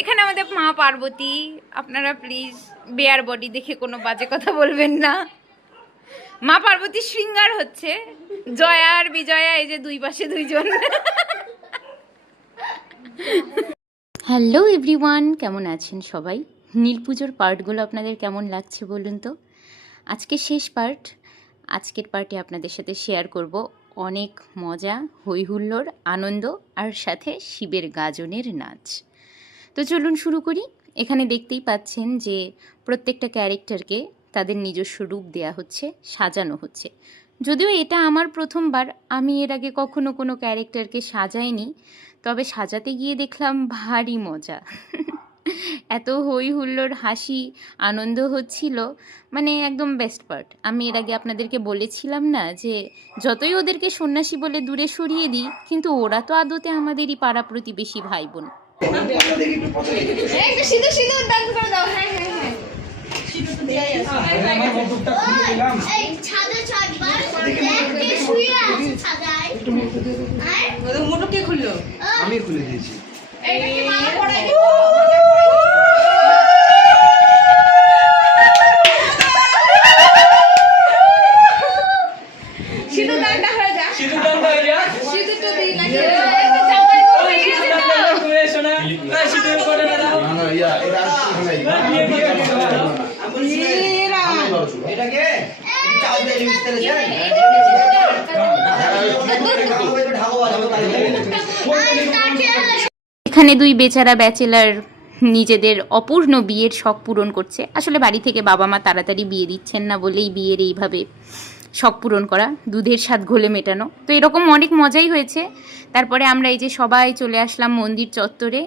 এখানে আমাদের মা পার্বতী। আপনারা প্লিজ বেয়ার বডি দেখে কোনো বাজে কথা বলবেন না। মা পার্বতী শৃঙ্গার হচ্ছে, জয়া আর বিজয়া, এই যে দুই পাশে দুইজন। হ্যালো এভরিওয়ান, কেমন আছেন সবাই? নীল পুজোর পার্টগুলো আপনাদের কেমন লাগছে বলুন তো? আজকে শেষ পার্ট। আজকের পার্টে আপনাদের সাথে শেয়ার করব অনেক মজা, হই হুল্লোড়, আনন্দ আর সাথে শিবের গাজনের নাচ। তো চলুন শুরু করি। এখানে দেখতেই পাচ্ছেন যে প্রত্যেকটা ক্যারেক্টারকে তাদের নিজস্ব রূপ দেয়া হচ্ছে, সাজানো হচ্ছে। যদিও এটা আমার প্রথমবার, আমি এর আগে কখনো কোনো ক্যারেক্টারকে সাজাইনি, তবে সাজাতে গিয়ে দেখলাম ভারী মজা। এত হই হুল্লোড়, হাসি, আনন্দ হচ্ছিল, মানে একদম বেস্ট পার্ট। আমি এর আগে আপনাদেরকে বলেছিলাম না যে যতই ওদেরকে সন্ন্যাসী বলে দূরে সরিয়ে দিই, কিন্তু ওরা তো আদতে আমাদেরই পাড়া প্রতিবেশী ভাই বোন। আমি খুলে দিয়েছি। এখানে দুই বেচারা ব্যাচেলার নিজেদের অপূর্ণ বিয়ের শখ পূরণ করছে। আসলে বাড়ি থেকে বাবা মা তাড়াতাড়ি বিয়ে দিচ্ছেন না বলেই বিয়ের এইভাবে শখ পূরণ করা, দুধের স্বাদ ঘোলে মেটানো। তো এরকম অনেক মজাই হয়েছে। তারপরে আমরা এই যে সবাই চলে আসলাম মন্দির চত্বরে,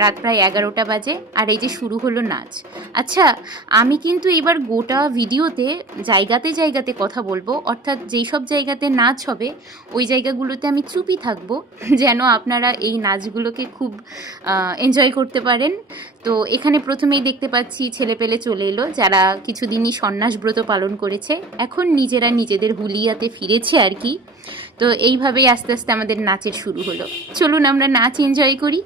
রাত প্রায় 11টা বাজে, আর এই যে শুরু হলো নাচ। আচ্ছা, আমি কিন্তু এবার গোটা ভিডিওতে জায়গাতে জায়গাতে কথা বলবো, অর্থাৎ যেই সব জায়গাতে নাচ হবে ওই জায়গাগুলোতে আমি চুপই থাকবো, যেন আপনারা এই নাচগুলোকে খুব এনজয় করতে পারেন। তো এখানে প্রথমেই দেখতে পাচ্ছি ছেলে পেলে চলে এলো, যারা কিছুদিনই সন্ন্যাস ব্রত পালন করেছে, এখন নিজেরা নিজেদের হুলিয়াতে ফিরেছে আর কি। তো এইভাবেই আস্তে আস্তে আমাদের নাচের শুরু হলো। চলুন আমরা নাচ এনজয় করি।